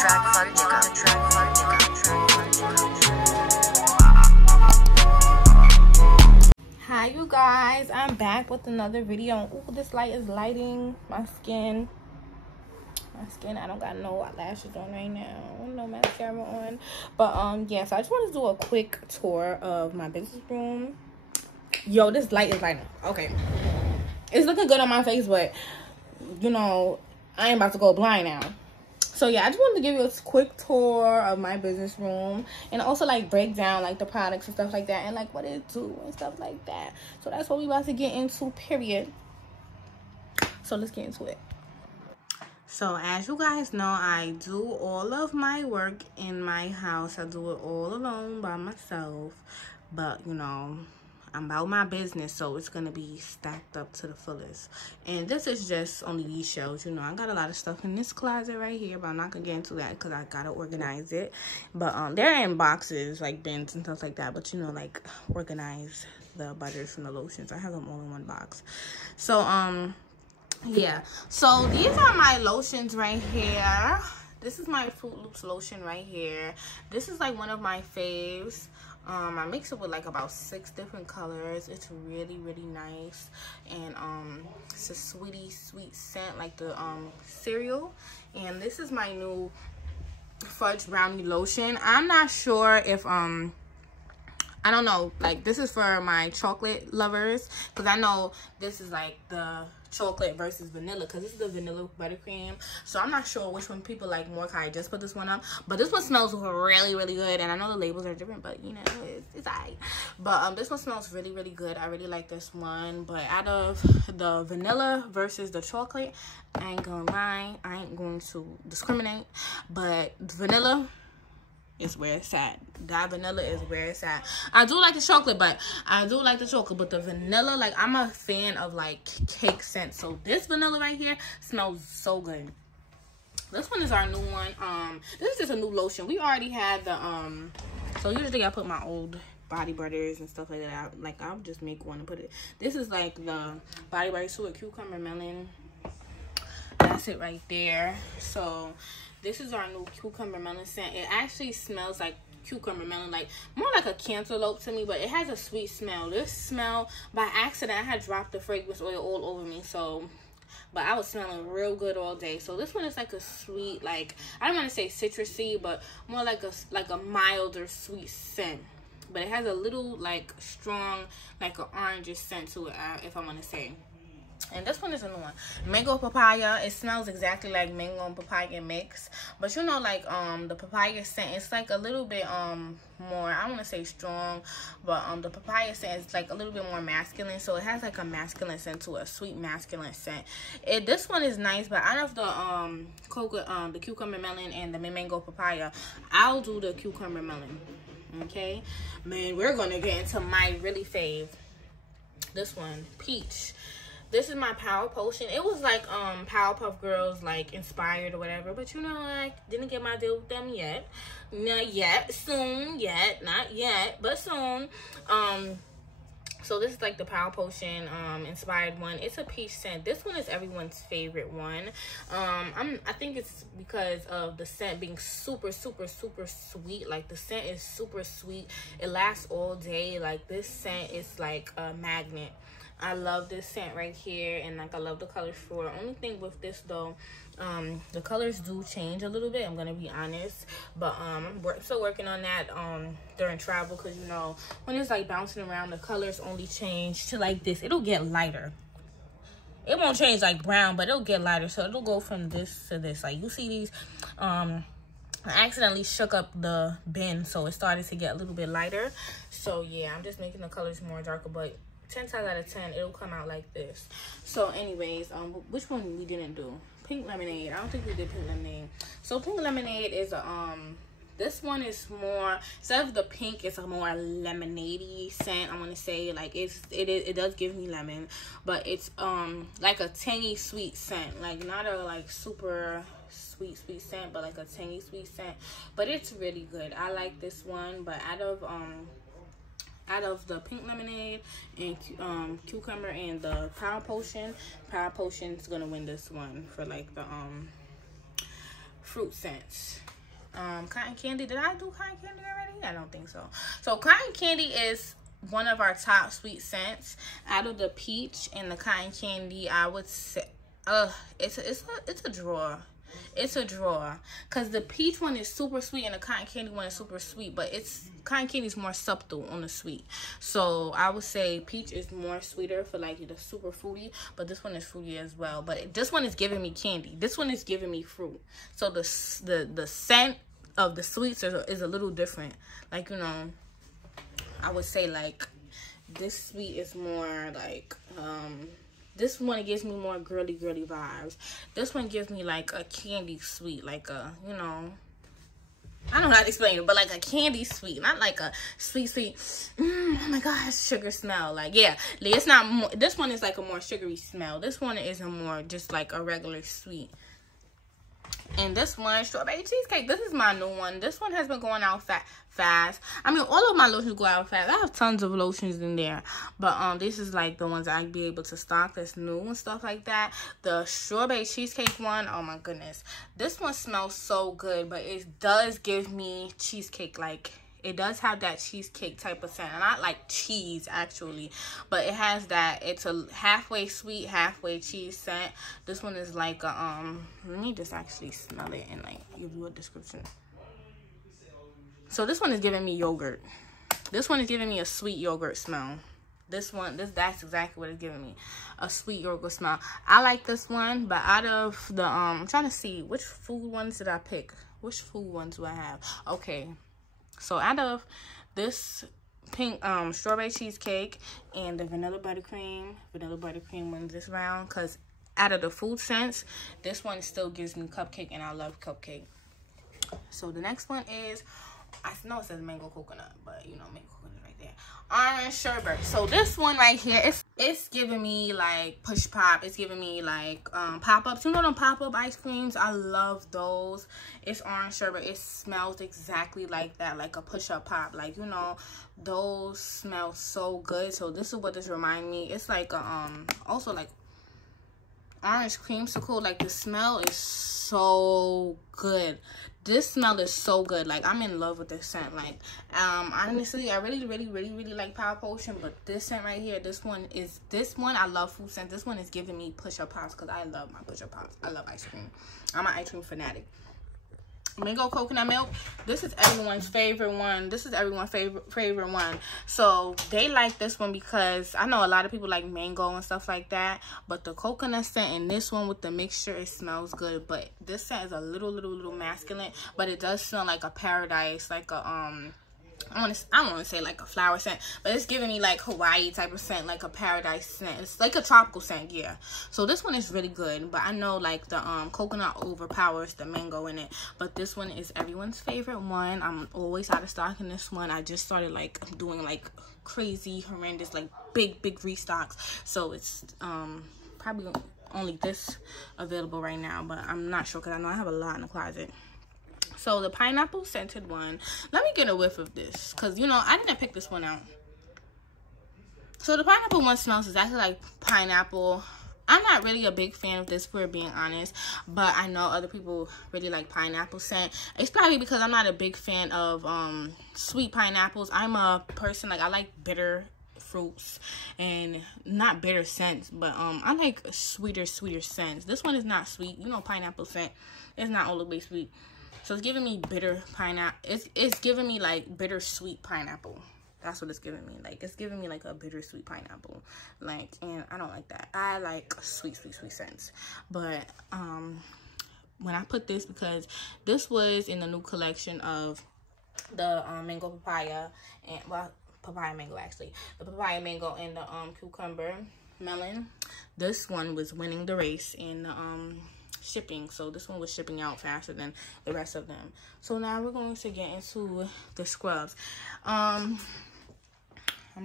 Hi you guys, I'm back with another video. Ooh, this light is lighting my skin. I don't got no eyelashes on right now, no mascara on, but yeah, so I just want to do a quick tour of my business room. Yo, this light is lighting. Okay, it's looking good on my face, but you know I ain't about to go blind now. So yeah, I just wanted to give you a quick tour of my business room and also like break down like the products and stuff like that and like what it do and stuff like that. So that's what we about to get into, period. So let's get into it. So as you guys know, I do all of my work in my house. I do it all alone by myself, but you know, I'm about my business, so it's gonna be stacked up to the fullest. And this is just only these shelves. You know, I got a lot of stuff in this closet right here, but I'm not gonna get into that because I gotta organize it. But they're in boxes, like bins and stuff like that, but you know, like organize the butters and the lotions. I have them all in one box. So yeah, so these are my lotions right here. This is my Fruit Loops lotion right here. This is like one of my faves. I mix it with like about 6 different colors. It's really nice, and it's a sweet scent like the cereal. And this is my new Fudge Brownie lotion. I'm not sure if I don't know, like this is for my chocolate lovers, because I know this is like the chocolate versus vanilla, because this is the vanilla buttercream. So I'm not sure which one people like more. I just put this one up, but this one smells really good. And I know the labels are different, but you know, it's alright. But this one smells really good. I really like this one. But out of the vanilla versus the chocolate, I ain't gonna lie, I ain't going to discriminate, but vanilla is where it's at. That vanilla is where it's at. I do like the chocolate, but the vanilla, like I'm a fan of like cake scent. So this vanilla right here smells so good. This one is our new one. This is just a new lotion. We already had the so usually I put my old body butters and stuff like that. I'll just make one and put it. This is like the body butter with cucumber melon. That's it right there. So this is our new cucumber melon scent. It actually smells like cucumber melon, like more like a cantaloupe to me, but it has a sweet smell. This smell, by accident, I had dropped the fragrance oil all over me, so, but I was smelling real good all day. So this one is like a sweet, like, I don't want to say citrusy, but more like a milder sweet scent. But it has a little like strong, like an orangish scent to it, if I want to say. And this one is a new one, mango papaya. It smells exactly like mango and papaya mix, but you know, like the papaya scent, it's like a little bit more, I want to say strong, but the papaya scent is like a little bit more masculine, so it has like a masculine scent to a sweet masculine scent. This one is nice, but out of the the cucumber melon and the mango papaya, I'll do the cucumber melon. Okay, man, we're gonna get into my really fave. This one, peach. This is my Power Potion. It was like Powerpuff Girls like inspired or whatever, but you know, I didn't get my deal with them yet. Not yet. Soon. Yet. Not yet, but soon. So this is like the Power Potion inspired one. It's a peach scent. This one is everyone's favorite one. I think it's because of the scent being super sweet. Like the scent is super sweet. It lasts all day. Like this scent is like a magnet. I love this scent right here, and like I love the colors for it. Only thing with this though, the colors do change a little bit, I'm gonna be honest, but I'm still working on that during travel, because you know, when it's like bouncing around, the colors only change to like this. It'll get lighter. It won't change like brown, but it'll get lighter, so it'll go from this to this. Like you see these, I accidentally shook up the bin, so it started to get a little bit lighter. So yeah, I'm just making the colors more darker, but 10 times out of 10 it'll come out like this. So anyways, which one we didn't do? Pink lemonade. I don't think we did pink lemonade. So pink lemonade is a this one is more, instead of the pink, it's a more lemonade-y scent. I want to say, like, it does give me lemon, but it's like a tangy sweet scent, like not a like super sweet scent, but like a tangy sweet scent. But it's really good. I like this one. But out of the pink lemonade and cucumber and the Power Potion's gonna win this one for like the fruit scents. Cotton candy. Did I do cotton candy already? I don't think so. So cotton candy is one of our top sweet scents. Out of the peach and the cotton candy, I would say it's a draw. It's a draw, because the peach one is super sweet and the cotton candy one is super sweet, but cotton candy is more subtle on the sweet. So I would say peach is more sweeter for like the super fruity, but this one is fruity as well. But this one is giving me candy. This one is giving me fruit. So the scent of the sweets is a little different. Like, you know, I would say like this sweet is more like this one gives me more girly vibes. This one gives me like a candy sweet, like a, you know, I don't know how to explain it, but like a candy sweet, not like a sweet, oh my gosh, sugar smell. Like, yeah, it's not more, this one is like a more sugary smell. This one is a more just like a regular sweet. And this one, strawberry cheesecake. This is my new one. This one has been going out fast. I mean, all of my lotions go out fast. I have tons of lotions in there, but this is like the ones I'd be able to stock that's new and stuff like that. The strawberry cheesecake one, oh my goodness, this one smells so good, but it does give me cheesecake. Like, it does have that cheesecake type of scent. Not like cheese, actually, but it has that. It's a halfway sweet, halfway cheese scent. This one is like a, let me just actually smell it and like give you a description. So this one is giving me yogurt. This one is giving me a sweet yogurt smell. That's exactly what it's giving me, a sweet yogurt smell. I like this one, but out of the, I'm trying to see which food ones did I pick. Which food ones do I have? Okay. So out of this pink strawberry cheesecake and the vanilla buttercream wins this round, because out of the food scents, this one still gives me cupcake, and I love cupcake. So the next one is, I know it says mango coconut, but you know, mango coconut right there. Orange sherbet. So this one right here, it's giving me like push pop. It's giving me like pop-ups. You know them pop-up ice creams? I love those. It's orange sherbet. It smells exactly like that, like a push-up pop. Like, you know, those smell so good. So this is what this reminds me. It's like also like orange creamsicle. Like, the smell is so good. This smell is so good. Like, I'm in love with this scent. Like, honestly, I really like Power Potion, but this scent right here, this one, I love food scent. This one is giving me push-up pops, because I love my push-up pops. I love ice cream. I'm an ice cream fanatic. Mango coconut milk. This is everyone's favorite one. This is everyone's favorite one. So they like this one because I know a lot of people like mango and stuff like that, but the coconut scent in this one with the mixture, it smells good. But this scent is a little masculine, but it does smell like a paradise, like a I don't want to say like a flower scent, but it's giving me like Hawaii type of scent, like a paradise scent. It's like a tropical scent, yeah. So this one is really good, but I know like the coconut overpowers the mango in it. But this one is everyone's favorite one. I'm always out of stock in this one. I just started like doing like crazy, horrendous, like big restocks. So it's probably only this available right now, but I'm not sure because I know I have a lot in the closet. So the pineapple scented one, let me get a whiff of this, because, you know, I didn't pick this one out. So the pineapple one smells exactly like pineapple. I'm not really a big fan of this, for being honest, but I know other people really like pineapple scent. It's probably because I'm not a big fan of sweet pineapples. I'm a person, like, I like bitter fruits and not bitter scents, but I like sweeter scents. This one is not sweet. You know, pineapple scent is not all the way sweet. So it's giving me bitter pineapple. It's giving me like bittersweet pineapple. That's what it's giving me. Like, it's giving me like a bittersweet pineapple. Like, and I don't like that. I like sweet scents. But when I put this, because this was in the new collection of the mango papaya, and well, papaya mango actually. The papaya mango and the cucumber melon. This one was winning the race in shipping, so this one was shipping out faster than the rest of them. So now we're going to get into the scrubs. I'm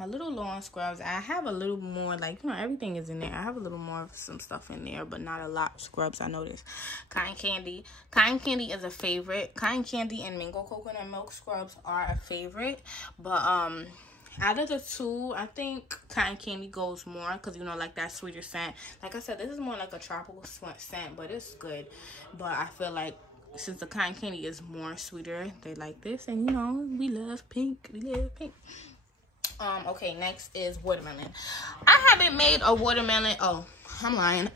a little low on scrubs. I have a little more, like, you know, everything is in there. I have a little more of some stuff in there, but not a lot of scrubs, I noticed. Cotton candy is a favorite. Cotton candy and mango coconut milk scrubs are a favorite, but out of the two, I think cotton candy goes more, because, you know, like that sweeter scent. Like I said, this is more like a tropical scent, but it's good. But I feel like since the cotton candy is more sweeter, they like this. And you know, we love pink. We love pink. Okay, next is watermelon. I haven't made a watermelon. Oh, I'm lying.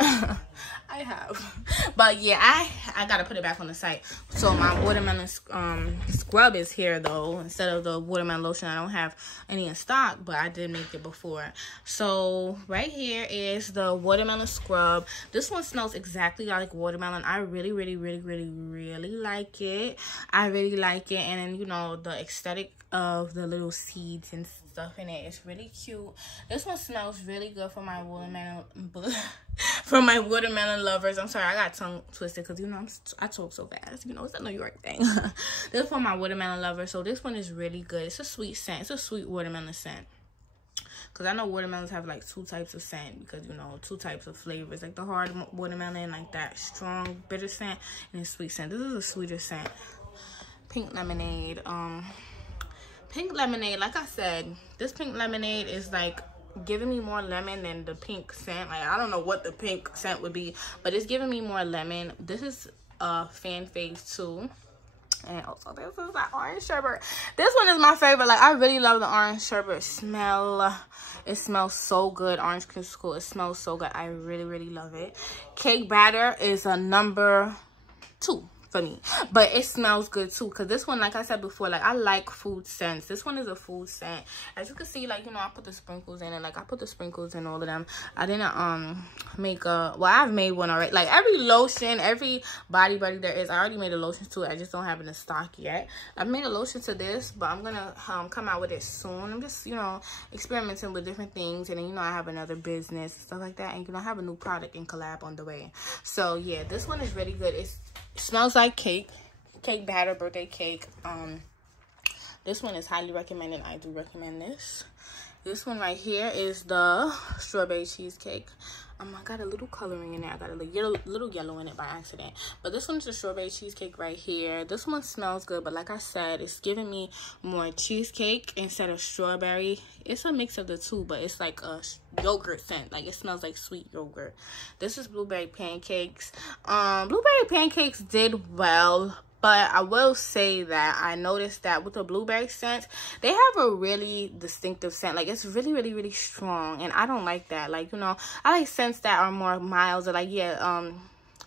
I have, but yeah, I gotta put it back on the site. So my watermelon scrub is here though, instead of the watermelon lotion. I don't have any in stock, but I did make it before. So right here is the watermelon scrub. This one smells exactly like watermelon. I really like it. I really like it. And then, you know, the aesthetic of the little seeds and stuff in it is really cute. This one smells really good for my watermelon for my watermelon lovers. I'm sorry, I got tongue twisted because, you know, I talk so fast. You know, it's a New York thing. This is for my watermelon lovers. So this one is really good. It's a sweet scent. It's a sweet watermelon scent. Because I know watermelons have like 2 types of scent, because, you know, 2 types of flavors, like the hard watermelon, like that strong bitter scent, and a sweet scent. This is a sweeter scent. Pink lemonade. Pink lemonade, like I said, this pink lemonade is like giving me more lemon than the pink scent. Like, I don't know what the pink scent would be, but it's giving me more lemon. This is fan phase 2. And also this is that orange sherbet. This one is my favorite. Like, I really love the orange sherbet smell. It smells so good. Orange creamsicle, it smells so good. I really love it. Cake batter is a number 2 for me, but it smells good too, because this one, like I said before, like I like food scents. This one is a food scent. As you can see, like, you know, I put the sprinkles in it. Like, I put the sprinkles in all of them. I didn't make a, well, I've made one already. Like, every lotion, every body butter there is, I already made a lotion to it. I just don't have it in stock yet. I've made a lotion to this, but I'm gonna come out with it soon. I'm just, you know, experimenting with different things. And then, you know, I have another business and stuff like that, and, you know, I have a new product and collab on the way. So yeah, this one is really good. It smells like cake batter, birthday cake. This one is highly recommended. I do recommend this. This one right here is the strawberry cheesecake. I got a little coloring in there. I got a little yellow in it by accident. But this one's the strawberry cheesecake right here. This one smells good, but like I said, it's giving me more cheesecake instead of strawberry. It's a mix of the two, but it's like a yogurt scent. Like, it smells like sweet yogurt. This is blueberry pancakes. Blueberry pancakes did well, but I will say that I noticed that with the blueberry scent, they have a really distinctive scent. Like, it's really strong, and I don't like that. Like, you know, I like scents that are more mild. That, like, yeah,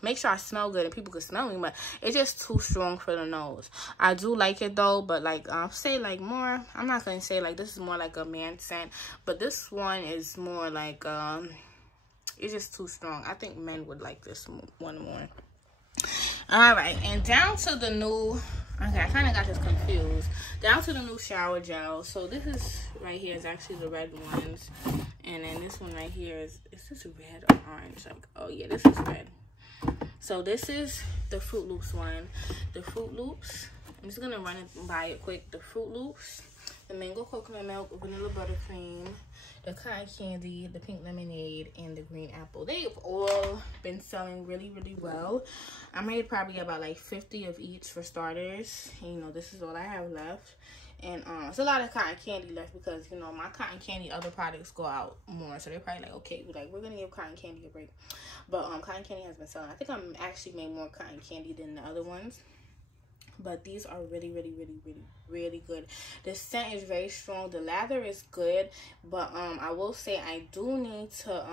make sure I smell good and people can smell me, but it's just too strong for the nose. I do like it though, but like, I'll say like more, I'm not gonna say like this is more like a man scent, but this one is more like it's just too strong. I think men would like this one more. All right, and down to the new, okay, I kind of got this confused. Down to the new shower gel. So this is right here is actually the red ones, and then this one right here is this red or orange? Like, oh yeah, this is red. So this is the Fruit Loops one. The Fruit Loops, I'm just gonna run it by it quick. The Fruit Loops, the mango coconut milk, vanilla buttercream, the cotton candy, the pink lemonade, and the green apple. They've all been selling really well. I made probably about like 50 of each for starters. And, you know, this is all I have left. And it's a lot of cotton candy left because, you know, my cotton candy other products go out more. So they're probably like, okay, we're going to give cotton candy a break. But cotton candy has been selling. I think I'm actually made more cotton candy than the other ones. But these are really good. The scent is very strong. The lather is good. But I will say I do need to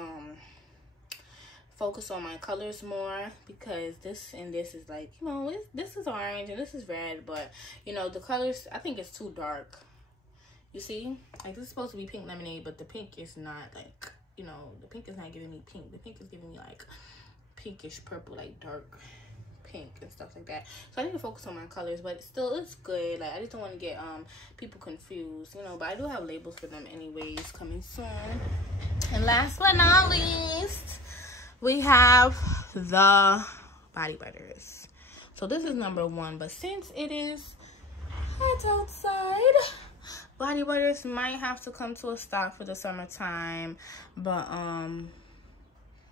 focus on my colors more, because this and this is like, you know, this is orange and this is red, but you know, the colors, I think it's too dark. You see, like, this is supposed to be pink lemonade, but the pink is not, like, you know, the pink is not giving me pink. The pink is giving me like pinkish purple, like dark pink and stuff like that. So I need to focus on my colors, but still it's good. Like, I just don't want to get people confused, you know, but I do have labels for them anyways coming soon. And last but not least, we have the body butters. So this is number 1, but since it is hot outside, body butters might have to come to a stop for the summertime. But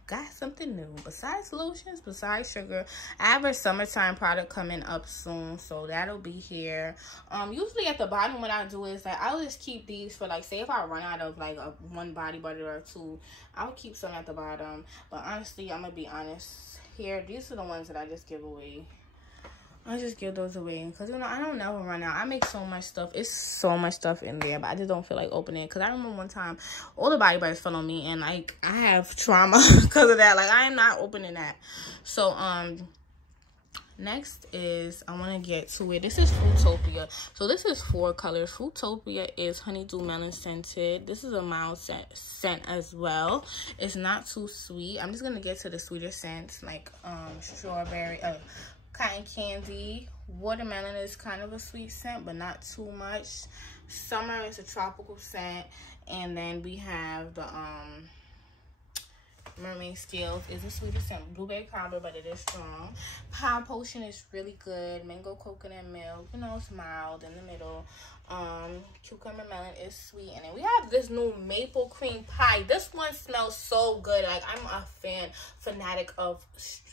got something new besides lotions, besides sugar. I have a summertime product coming up soon, so that'll be here. Usually at the bottom, what I do is like, I'll just keep these for like, say if I run out of like one body butter or 2, I'll keep some at the bottom. But honestly, I'm gonna be honest here, these are the ones that I just give away. I just give those away because, you know, I don't never run out. I make so much stuff. It's so much stuff in there, but I just don't feel like opening it because I remember one time all the body butters fell on me, and like I have trauma because of that. Like I am not opening that. So next is I want to get to it. This is Fruitopia. So this is 4 colors. Fruitopia is honeydew melon scented. This is a mild scent as well. It's not too sweet. I'm just gonna get to the sweeter scents like strawberry, cotton candy. Watermelon is kind of a sweet scent, but not too much. Summer is a tropical scent, and then we have the mermaid scales is a sweeter scent. Blueberry cobbler, but it is strong. Pie potion is really good. Mango coconut milk, you know, it's mild in the middle. Cucumber melon is sweet. And then we have this new maple cream pie. This one smells so good. Like I'm a fanatic of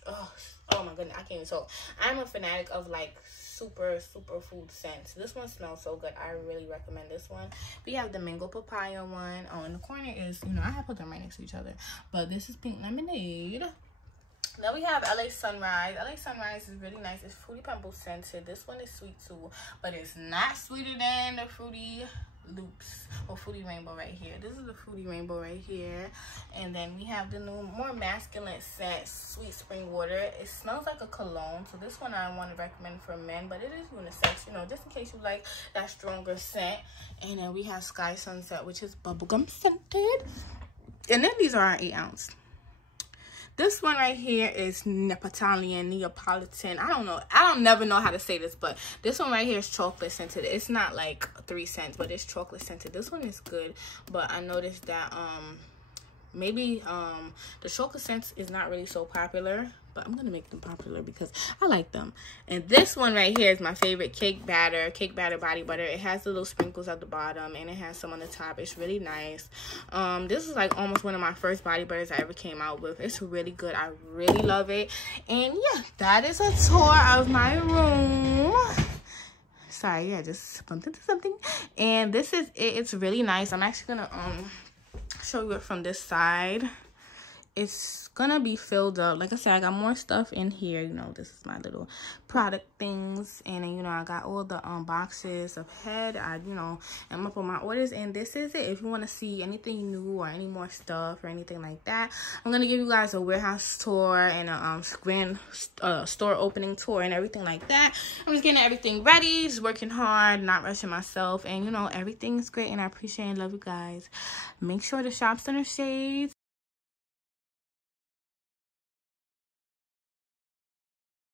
oh my goodness, I can't even talk. I'm a fanatic of like super food scents. This one smells so good. I really recommend this one. We have the mango papaya one. Oh, in the corner is, you know, I have put them right next to each other, but this is pink lemonade. Then we have LA Sunrise. LA Sunrise is really nice. It's Fruity Pebble scented. This one is sweet too, but it's not sweeter than the Fruity Loops or Fruity Rainbow right here. This is the Fruity Rainbow right here. And then we have the new, more masculine scent, Sweet Spring Water. It smells like a cologne, so this one I want to recommend for men, but it is unisex, you know, just in case you like that stronger scent. And then we have Sky Sunset, which is bubblegum scented. And then these are our 8 ounce. This one right here is Neapolitan. I don't know. I don't never know how to say this, but this one right here is chocolate scented. It's not like 3 cents, but it's chocolate scented. This one is good, but I noticed that maybe the chocolate scents is not really so popular, but I'm gonna make them popular because I like them. And this one right here is my favorite, cake batter body butter. It has the little sprinkles at the bottom and it has some on the top. It's really nice. This is like almost one of my first body butters I ever came out with. It's really good. I really love it. And yeah, that is a tour of my room. Sorry, yeah, just bumped into something. And this is it. It's really nice. I'm actually gonna show you it from this side. It's gonna be filled up. Like I said, I got more stuff in here. You know, this is my little product things, and then, you know, I got all the boxes of head. you know, I'm up on my orders, and this is it. If you want to see anything new or any more stuff or anything like that, I'm gonna give you guys a warehouse tour and a grand store opening tour and everything like that. I'm just getting everything ready, just working hard, not rushing myself, and, you know, everything's great, and I appreciate and love you guys. Make sure to shop Center Shades